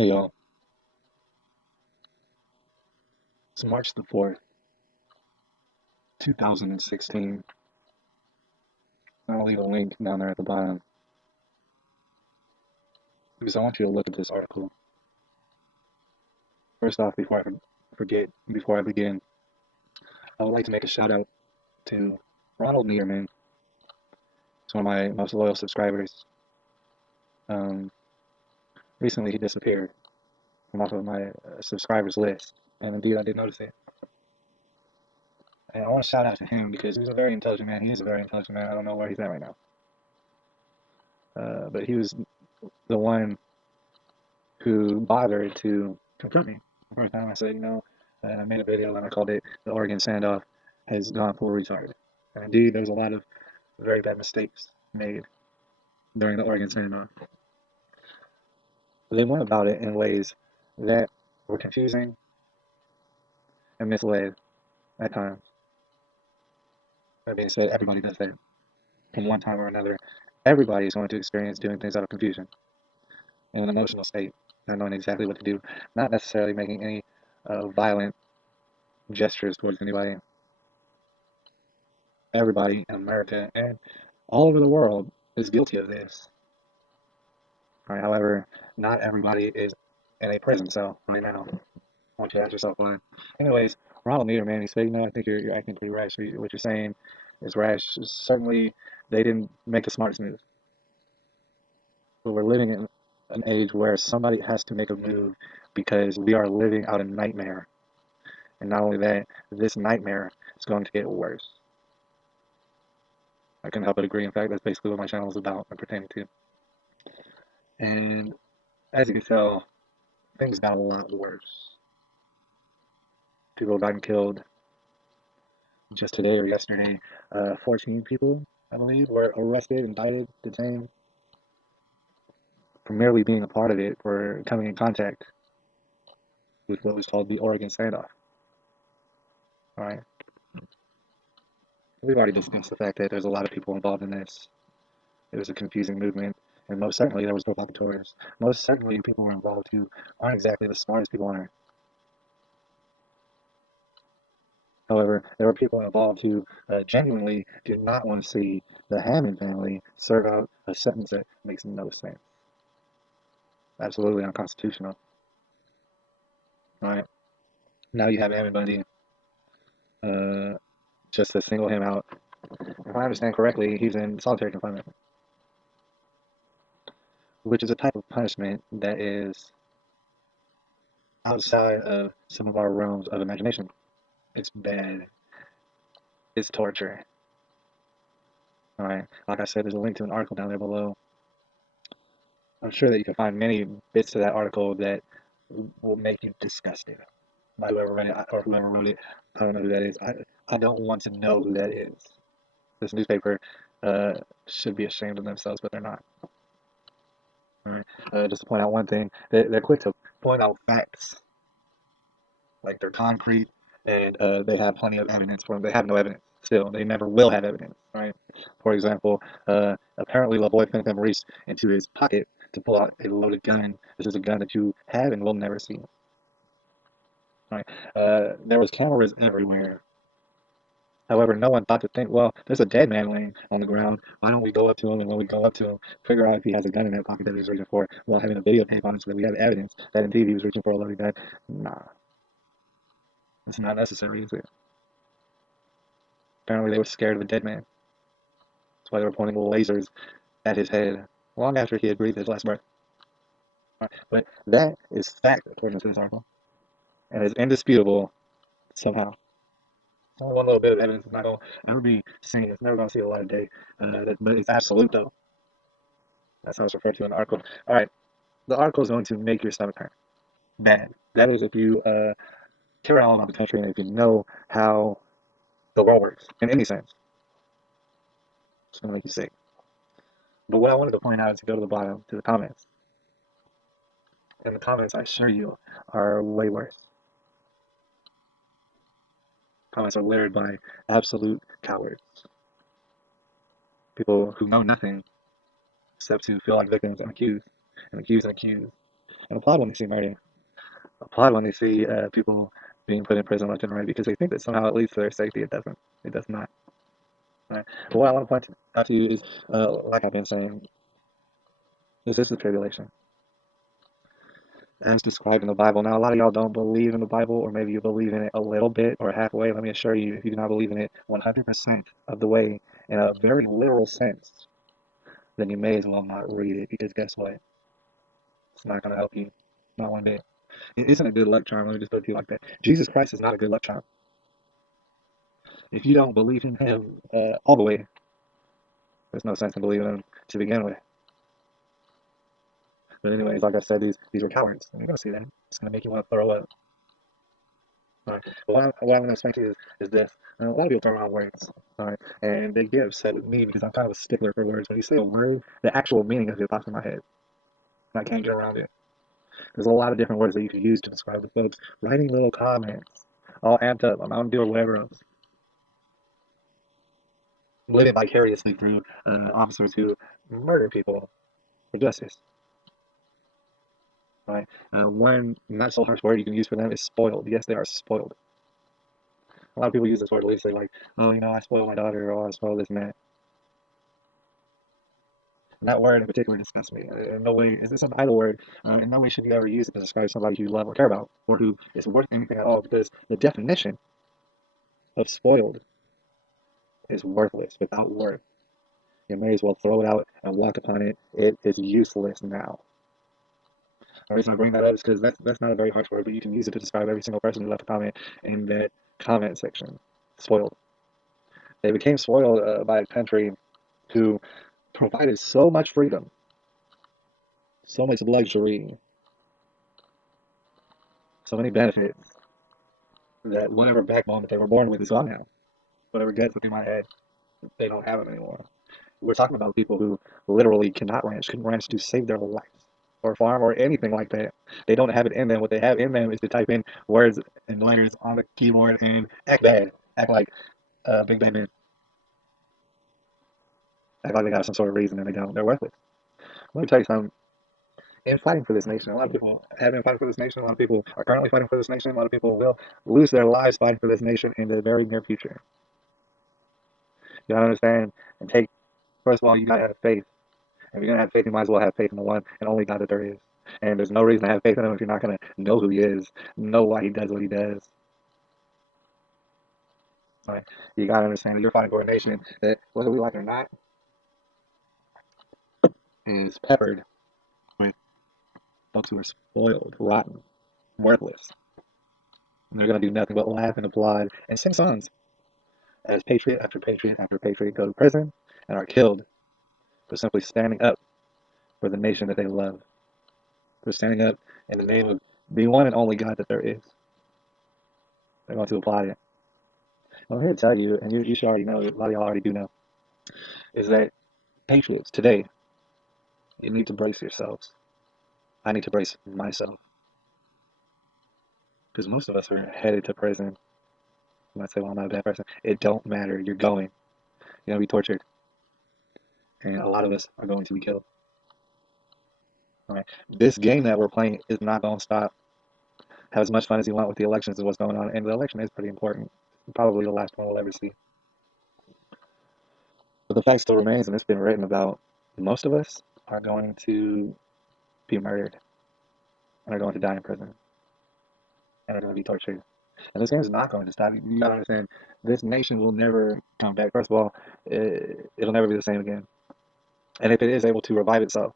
Hey y'all, it's March the 4th, 2016. I'll leave a link down there at the bottom because I want you to look at this article. First off, before I begin, I would like to make a shout out to Ronald Neerman. He's one of my most loyal subscribers. Um, Recently, he disappeared from off of my subscribers list, and indeed, I did notice it. And I want to shout out to him because he's a very intelligent man. He is a very intelligent man. I don't know where he's at right now. But he was the one who bothered to confront me. The first time I said, I made a video and I called it "The Oregon Standoff Has Gone Full Retard." And indeed, there was a lot of very bad mistakes made during the Oregon Standoff. They went about it in ways that were confusing and misled at times. That being said, everybody does that from one time or another. Everybody is going to experience doing things out of confusion in an emotional state, not knowing exactly what to do, not necessarily making any violent gestures towards anybody. Everybody in America and all over the world is guilty of this. Right? However, not everybody is in a prison cell right now. I want you to ask yourself why. Anyways, Ronald Needham, man, he's saying, no, I think you're acting pretty rash. What you're saying is rash. Certainly, they didn't make the smartest move. But we're living in an age where somebody has to make a move because we are living out a nightmare. And not only that, this nightmare is going to get worse. I couldn't help but agree. In fact, that's basically what my channel is about and pertaining to. And as you can tell, things got a lot worse. People have gotten killed just today or yesterday. 14 people, I believe, were arrested, indicted, detained for merely being a part of it, for coming in contact with what was called the Oregon Standoff. All right. We've already discussed the fact that there's a lot of people involved in this. It was a confusing movement, and most certainly there was provocateurs. Most certainly people were involved who aren't exactly the smartest people on earth. However, there were people involved who genuinely did not want to see the Hammond family serve out a sentence that makes no sense. Absolutely unconstitutional. All right. Now you have Hammond Bundy uh, just to single him out. If I understand correctly, he's in solitary confinement, which is a type of punishment that is outside of some of our realms of imagination. It's bad. It's torture. All right. Like I said, there's a link to an article down there below. I'm sure that you can find many bits of that article that will make you disgusted by whoever read it or whoever wrote it. I don't know who that is. I don't want to know who that is. This newspaper should be ashamed of themselves, but they're not. All right. Just to point out one thing, they're quick to point out facts, like they're concrete, and they have plenty of evidence for them. They have no evidence still. They never will have evidence, right? For example, apparently Lavoy Fenton reached into his pocket to pull out a loaded gun. This is a gun that you have and will never see. Right? There was cameras everywhere. However, no one thought to think, well, there's a dead man laying on the ground. Why don't we go up to him, and when we go up to him, figure out if he has a gun in that pocket that he was reaching for while having a videotape on it so that we have evidence that indeed he was reaching for a loaded gun? Nah, it's not necessary, is it? Apparently, they were scared of a dead man. That's why they were pointing lasers at his head long after he had breathed his last breath. Right? But that is fact, according to this article, and is indisputable somehow. Only one little bit of evidence is not going to ever be seen. It's never going to see the light of day. But it's absolute, though. That's how it's referred to in the article. All right. The article is going to make your stomach hurt. Bad. That is if you care at all about the country and if you know how the world works in any sense. It's going to make you sick. But what I wanted to point out is to go to the bottom, to the comments. And the comments, I assure you, are way worse. Comments are littered by absolute cowards. People who know nothing except to feel like victims and accused, and accused and accused. and applaud when they see murder, applaud when they see people being put in prison left and right because they think that somehow it leads to their safety. It doesn't. It does not. Right? But what I want to point out to you is, like I've been saying, this is the tribulation as described in the Bible. Now, a lot of y'all don't believe in the Bible, or maybe you believe in it a little bit or halfway. Let me assure you, if you do not believe in it 100% of the way in a very literal sense, then you may as well not read it because guess what? It's not going to help you. Not one bit. It isn't a good luck charm. Let me just put it to you like that. Jesus Christ is not a good luck charm. If you don't believe in him all the way, there's no sense in believing him to begin with. But anyways, like I said, these are cowards. And you're going to see that. It's going to make you want to throw up. All right. What I'm going to explain to you is this. A lot of people throw around words. All right. And they get upset with me because I'm kind of a stickler for words. When you say a word, the actual meaning of it pops in my head. And I can't get around it. There's a lot of different words that you can use to describe the folks writing little comments, all amped up on Mountain Dew or whatever else. Living vicariously through officers who murder people for justice. Right? One not so harsh word you can use for them is spoiled. Yes, they are spoiled. A lot of people use this word loosely, like, oh, I spoiled my daughter, or oh, I spoiled this man. And that word in particular disgusts me. In no way is this an idle word. In no way should you ever use it to describe somebody you love or care about, or who is worth anything at all, because the definition of spoiled is worthless, without worth. You may as well throw it out and walk upon it. It is useless now. The reason I bring that up is because that's not a very harsh word, but you can use it to describe every single person who left a comment in that comment section. Spoiled. They became spoiled by a country who provided so much freedom, so much luxury, so many benefits that whatever backbone that they were born with is gone now. Whatever guts that they might have, they don't have it anymore. We're talking about people who literally cannot ranch, couldn't ranch to save their life, or farm, or anything like that. They don't have it in them. What they have in them is to type in words and letters on the keyboard and act bad, act like big bad men, act like they got some sort of reason and they don't. They're worthless. Let me tell you something. In fighting for this nation, a lot of people have been fighting for this nation. A lot of people are currently fighting for this nation. A lot of people will lose their lives fighting for this nation in the very near future. You gotta understand and take. First of all, you gotta have faith. If you're gonna have faith, you might as well have faith in the one and only God that there is. And there's no reason to have faith in him if you're not gonna know who he is, know why he does what he does. Right? You gotta understand that you're fighting for a nation that, whether we like it or not, is peppered with folks who are spoiled, rotten, worthless. And they're gonna do nothing but laugh and applaud and sing songs as patriot after patriot after patriot go to prison and are killed for simply standing up for the nation that they love. For standing up in the name of the one and only God that there is. They're going to applaud it. Well, I'm here to tell you, and you should already know, a lot of y'all already do know, is that patriots today, you need to brace yourselves. I need to brace myself. Because most of us are headed to prison. You might say, well, I'm not a bad person. It don't matter. You're going. You're going to be tortured. And a lot of us are going to be killed. All right. This game that we're playing is not going to stop. Have as much fun as you want with the elections and what's going on. And the election is pretty important. Probably the last one we'll ever see. But the fact still remains, and it's been written about, most of us are going to be murdered and are going to die in prison and are going to be tortured. And this game is not going to stop. You gotta understand, this nation will never come back. First of all, it'll never be the same again. And if it is able to revive itself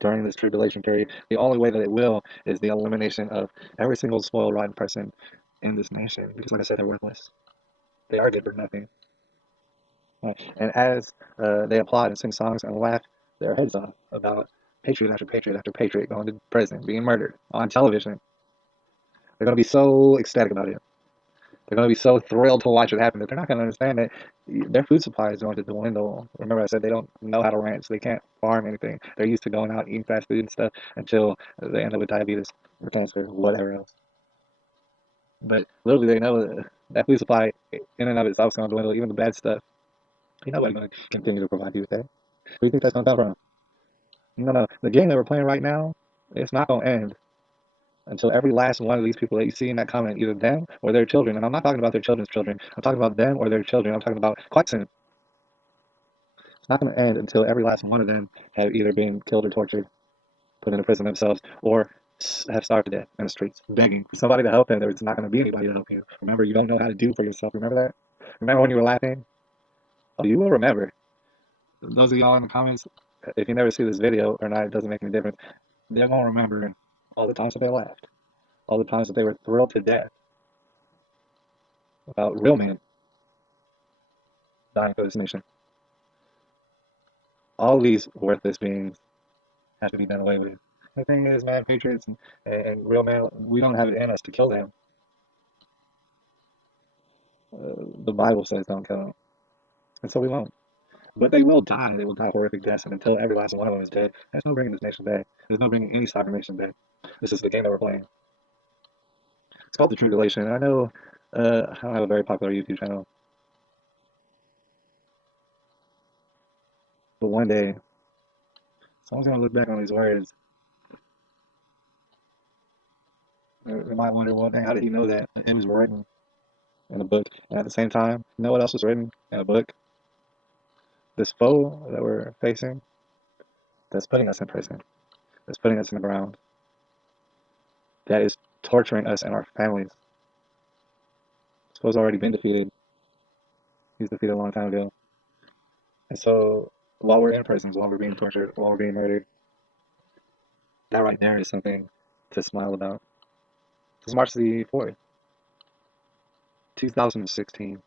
during this tribulation period, the only way that it will is the elimination of every single spoiled, rotten person in this nation. Because, like I said, they're worthless. They are good for nothing. And as they applaud and sing songs and laugh their heads off about patriot after patriot after patriot going to prison, being murdered on television, they're going to be so ecstatic about it. They're going to be so thrilled to watch it happen that they're not going to understand that their food supply is going to dwindle. Remember, I said they don't know how to ranch. They can't farm anything. They're used to going out and eating fast food and stuff until they end up with diabetes or cancer or whatever else. But literally, they know that food supply in and of itself is going to dwindle, even the bad stuff. Nobody's going to continue to provide you with that. Where do you think that's going to come from? No, no. The game that we're playing right now, it's not gonna end until every last one of these people that you see in that comment, either them or their children, and I'm not talking about their children's children. I'm talking about them or their children. I'm talking about quite soon. It's not gonna end until every last one of them have either been killed or tortured, put into prison themselves, or have starved to death in the streets, begging for somebody to help them. There's not going to be anybody to help you. Remember, you don't know how to do for yourself. Remember that? Remember when you were laughing? Oh, you will remember. Those of y'all in the comments, if you never see this video or not, it doesn't make any difference. They're going to remember all the times that they laughed, all the times that they were thrilled to death about real men dying for this nation. All these worthless beings have to be done away with. The thing is, man, patriots and real men, we don't have it in us to kill them. The Bible says don't kill them, and so we won't. But they will die. They will die horrific deaths, and until every last one of them is dead, there's no bringing this nation back. There's no bringing any sovereign nation back. This is the game that we're playing. It's called the Tribulation. I know I don't have a very popular YouTube channel, but one day someone's gonna look back on these words. They might wonder, well, dang, how did he know that? It was written in a book, and at the same time, you know what else was written in a book? This foe that we're facing, that's putting us in prison, that's putting us in the ground, that is torturing us and our families. This foe's already been defeated. He was defeated a long time ago. And so while we're in prisons, while we're being tortured, while we're being murdered, that right there is something to smile about. This is March the 4th, 2016.